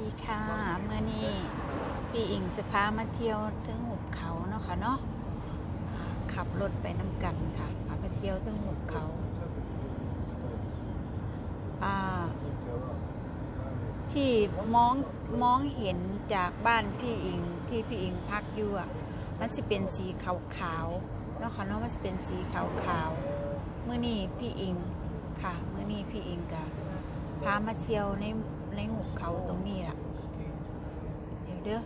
ดีค่ะเมื่อนี้พี่อิงจะพามาเที่ยวถึงหุบเขาเนาะค่ะเนาะอ่าขับรถไปน้ำกันค่ะพาไปเที่ยวถึงหุบเขาอ่าที่มองมองเห็นจากบ้านพี่อิงที่พี่อิงพักอยู่อะมันจะเป็นสีขาวๆเนาะค่ะเนาะมันจะเป็นสีขาวๆเมื่อนี้พี่อิงค่ะเมื่อนี้พี่อิงกับพามาเที่ยวใน ในหุบเขาตรงนี้ล่ะ เดี๋ยวเด้อ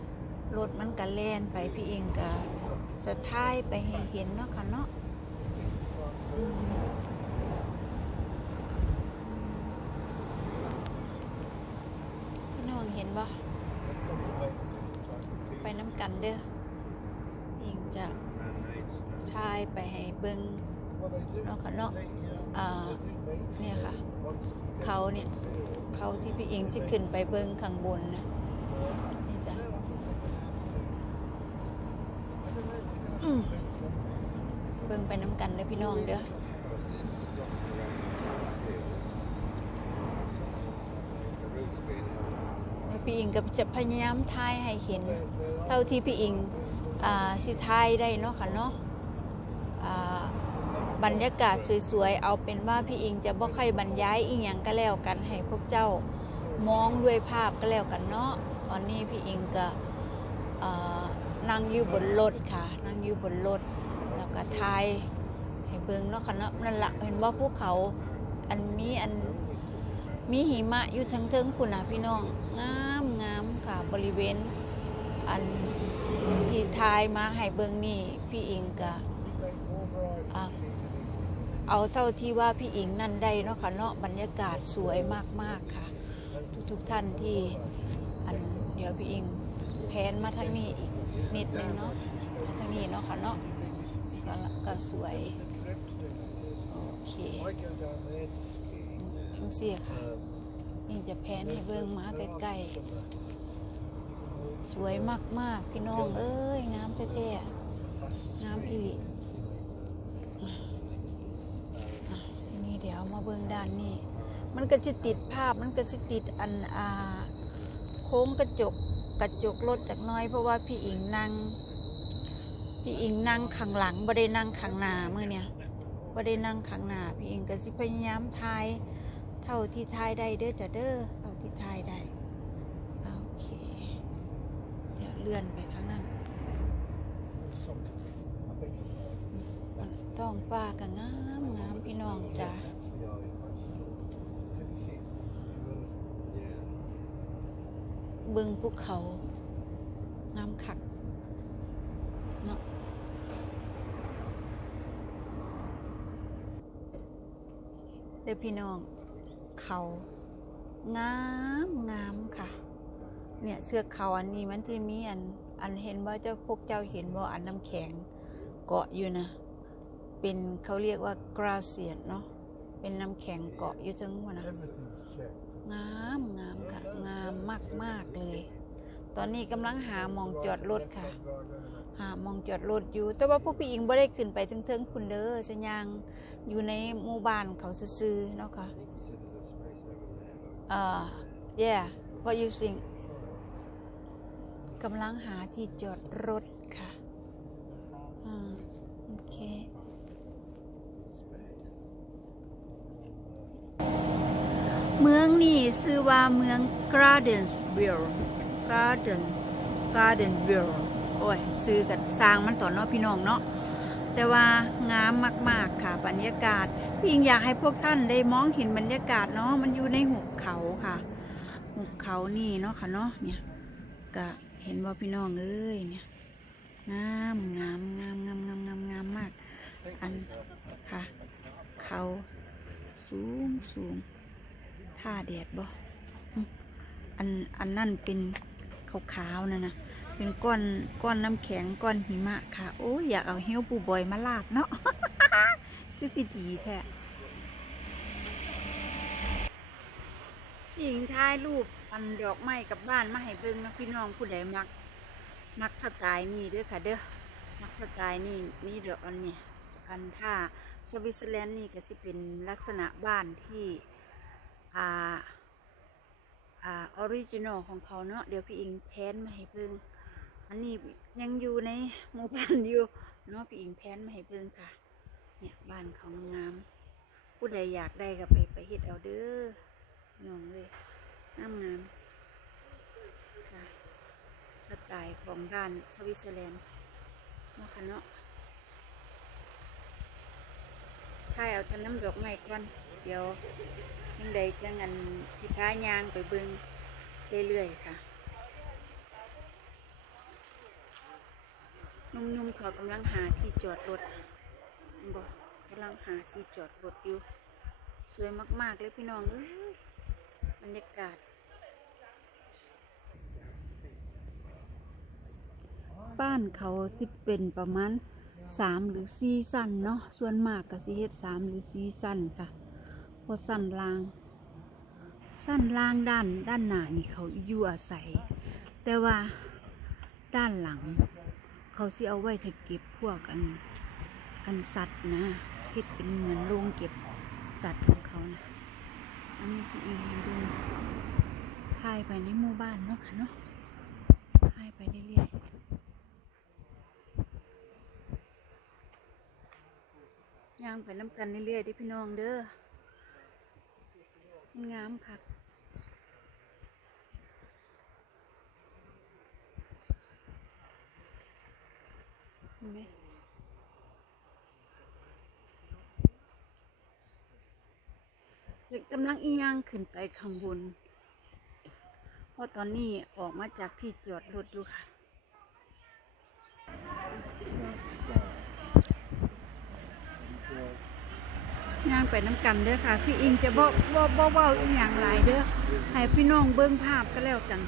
รถมันกะแล่นไปพี่เองกะจะท้ายไปให้เห็นเนาะค่ะเนาะพี่น้องเห็นบ่ไปน้ำกันเด้อพี่เองจะชายไปให้เบิ่ง นาะค่ะเนาะอ่าเนี่ยค่ะ เขาเนี่ยเขาที่พี่เองจะขึ้นไปเบิ่งข้างบนนะนี่จ้ะเบิ่งไปน้ำกันเด้อพี่น้องเด้อพี่อิงก็จะพยายามทายให้เห็น เท่าที่พี่อิงอ่าสิทายได้เนาะค่ะเนาะ บรรยากาศสวยๆ เอาเป็นว่าพี่อิงจะบ่ค่อยบรรยายอีหยังก็แล้วกันให้พวกเจ้ามองด้วยภาพก็แล้วกันเนาะตอนนี้พี่อิงก็นั่งอยู่บนรถค่ะ นั่งอยู่บนรถแล้วก็ทายให้เบิ่งเนาะค่ะเนาะนั่นละเห็นว่าภูเขาอันมีอันมีหิมะอยู่ทั้งเทิงๆปุ่นน่ะพี่น้องงามงามค่ะบริเวณ อันที่ทายมาให้เบิ่งนี่พี่อิงก็ เอาเท่าที่ว่าพี่อิงนั่นได้เนาะค่ะเนาะบรรยากาศสวยมากๆค่ะ ทุกๆท่านที่อันเดี๋ยวพี่อิงแพนมาทางนี้อีกนิดนึงเนาะมาทางนี้เนาะค่ะเนาะก็ก็สวยโอเค I go down there to ski. จังซี่ค่ะ Um, นี่จะแพนให้เบิ่งมาใกล้ๆสวยมากๆพี่น้องเอ้ยงามแท้ๆงามอีหลีอะทีนี้เดี๋ยว มาเบิ่งด้านนี้ มันก็จะติดภาพมันก็จะติดอันอ่าโค้งกระจกกระจกรถจากหน้อย เพราะว่าพี่อิงนั่งพี่อิงนั่งข้างหลังบ่ได้นั่งข้างหน้ามื้อเนี่ยบ่ได้นั่งข้างหน้าพี่อิงก็สิพยายามถ่ายเท่าที่ถ่ายได้เด้อจ้ะเด้อเท่าที่ถ่ายได้โอเคเดี๋ยวเลื่อนไปทางนั้น some, I beg your pardon. มันต้องป้าก็งามงามพี่น้องจ้ะ the eye. I'm sure. Can you see it? You will. เบิ่งภูเขางามคักเนาะเด้อพี่น้อง เขา งามงามค่ะ เนี่ยเสือเขาอันนี้มันที่มีอัน อันเห็นว่าเจ้าพวกเจ้าเห็นว่าอันน้ำแข็ง เกาะอยู่นะ เป็นเขาเรียกว่ากราเซียดเนาะ เป็นน้ำแข็งเกาะอยู่จังหวะนะ Everything's checked. งามงามค่ะ งามมากมากๆเลย ตอนนี้กำลังหาหมองจอดรถค่ะ Right over หาหมองจอดรถอยู่ แต่ว่าพวกพี่อิงบ่ได้ขึ้นไปเทิงๆคุณเด้อสัญญางอยู่ในหมู่บ้านเขาซื่อๆเนาะค่ะอ่า yeah what you think กำลังหาที่จอดรถค่ะ อ่า โอเค เีชื่อว่าเมือง Gardensville Garden Gardenville โอ้ยซื้อกันสร้างมันต่อเนาะพี่น้องเนาะแต่ว่างามมาก ๆ ค่ะบรรยากาศพี่ยิงอยากให้พวกท่านได้มองเห็นบรรยากาศเนาะมันอยู่ในหุบเขาค่ะหุบเขานี่เนาะค่ะเนาะเนี่ยก็เห็นว่าพี่น้องเอ้ยเนี่ยงามงามงามงามงามงามงามมาก อันค่ะ เขาสูงสูง ท่าแดดบ่อืมอันอันนั่นเป็นขาวๆนะนะเป็นก้อนก้อนน้ำแข็งก้อนหิมะค่ะ โอ้ยอยากเอาเฮลปูบอยมาลาดเนาะคือสิดีแท้หญิงถ่ายรูปอันดอกไม้กับบ้านมาให้เบิ่งนะพี่น้องผู้ใดมัก มักสไตล์นี่เด้อค่ะเด้อมักสไตล์นี่มีดอกอันนี้อันท่าสวิตเซอร์แลนด์นี่ก็สิเป็นลักษณะบ้านที่ อ่า อ่าออริจินอลของเขาเนาะเดี๋ยวพี่อิงแพนมาให้เพิ่งอันนี้ยังอยู่ในหมู่บ้านอยู่เนาะพี่อิงแพนมาให้เพิ่งค่ะ เนี่ยบ้านเขางามผู้ใดอยากได้ก็ไปไปเฮ็ดเอาเด้อน้องเลยงามงามค่ะสไตล์ของบ้านสวิตเซอร์แลนด์เนาะค่ะเนาะถ่ายเอาแทันน้ำดอกไม้ก่อนเดี๋ยว ยังใดจังอันพิพายางไปเบิงเรื่อยๆค่ะนุ่มๆเขากำลังหาที่จอดรถบอกกำลังหาที่จอดรถอยู่ สวยมาก ๆ เลยพี่น้องเอ้ยบรรยากาศบ้านเขาสิเป็นประมาณสามหรือสี่สั้นเนาะส่วนมากก็สิเฮ็ดสามหรือสี่สั้นค่ะ พราะสั้นล่าง สั้นล่างด้านด้านหน้านี่เขาอยู่อาศัย แต่ว่าด้านหลัง เขาสิเอาไว้ถ้าเก็บพวกอันอันสัตว์นะเฮ็ดเป็นเหมือนโรงเก็บสัตว์ของเขานะอันนี้คืออีกเดินถ่ายไปในหมู่บ้านเนาะค่ะเนาะถ่ายไปเรื่อยๆย่างไปน้ำกันเรื่อยๆดิพี่น้องเด้อ งามค่ะเห็นไหมเด็กกำลังอีย่างขึ้นไปข้างบน เพราะตอนนี้ออกมาจากที่จอดรถอยู่ค่ะ ย่างไปน้ำกันเด้อค่ะ พี่อิงจะบอกบอบอว่าอีหยังหลายเด้อให้พี่น้องเบิ้งภาพก็แล้วกัน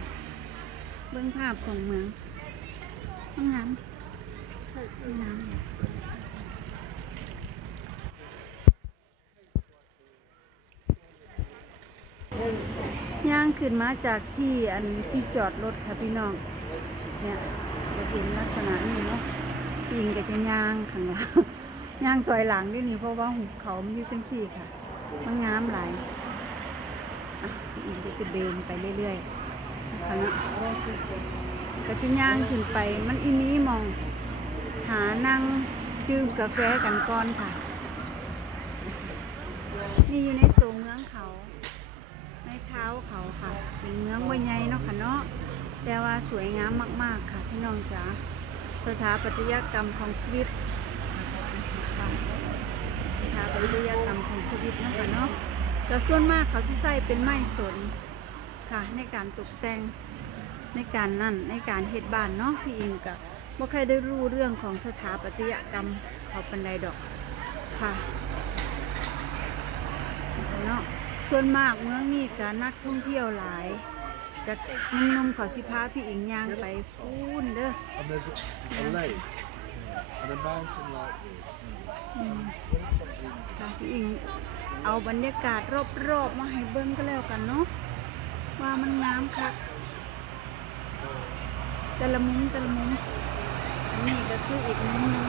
เบิ้งภาพของเมืองห้องน้ำห้องน้ำย่างขึ้นมาจากที่อันที่จอดรถค่ะพี่น้อง เนี่ยจะเห็นลักษณะนี้เนาะพี่อิงก็จะย่างข้างหลัง ย่างซอยหลังด้วยนี่เพราะว่าหุบเขามันอยู่จังสี่ค่ะ มันงามหลายอะพี่อิงก็จะเบนไปเรื่อยๆคะเนาะก็จะย่างขึ้นไปมันอีนี้มอง หานั่งดื่มกาแฟกันก่อนค่ะ นี่อยู่ในตัวเมืองเขาในเท้าเขาค่ะ เป็นเมืองวันใหญ่เนาะค่ะเนาะแต่ว่าสวยงามมาก ๆ ค่ะพี่น้องจ๋าสถาปัตยกรรมของสวิต ค่ะสถาปัตยกรรมของสวิตเนาะคะเนาะแล้วส่วนมากเขาสิใส่เป็นไม้สนค่ะ ในการตกแต่งในการนั่นในการเฮ็ดบ้านเนาะพี่อิงกับบ่เคยได้รู้เรื่องของสถาปัตยกรรมเขาปันใดดอกค่ะเนาะส่วนมากเมืองนี้ก็นักท่องเที่ยวหลายจากนุ่มๆเขาสิพาพี่อิงย่างไปพูนเด้อ And there's a, a lake and a mountain like this. ค่ะพี่อิงเอาบรรยากาศรอบๆมาให้เบิ้งก็แล้วกันเนาะว่ามันงามค่ะแต่ละมุมแต่ละมุมอันนี้ก็คืออีกมุมนึง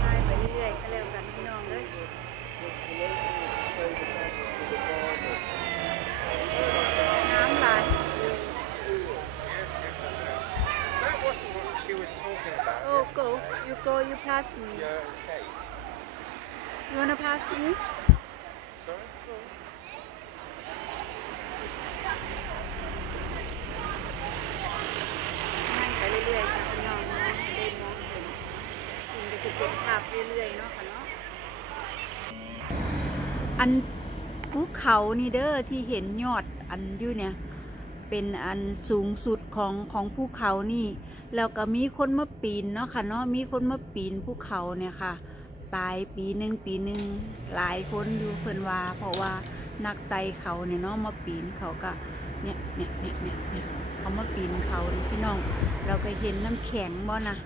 ไปไปเรื่อยๆก็แล้วกันพี่น้องเลย น้ำไหล That wasn't what she was talking about. โอ้ go you go you pass me Yeah, okay. you wanna pass me Sorry? นั่งไปเรื่อยๆค่ะพี่น้องได้มองเห็นคุณก็จะเก็บภาพเรื่อยๆเนาะค่ะเนาะ อันภูเขานี่เด้อที่เห็นยอดอันอยู่เนี่ย เป็นอันสูงสุดของของภูเขานี่ แล้วก็มีคนมาปีนเนาะค่ะเนาะมีคนมาปีนภูเขาเนี่ยค่ะ สายปีหนึ่งปีหนึ่งหลายคนอยู่เพิ่นว่า เพราะว่านักใจเขาเนี่ยเนาะมาปีนเขาก็เนี่ยเนี่ยเนี่ยเนี่ยเนี่ยเขามาปีนเขาพี่น้อง เราก็เห็นน้ำแข็งบ่นะ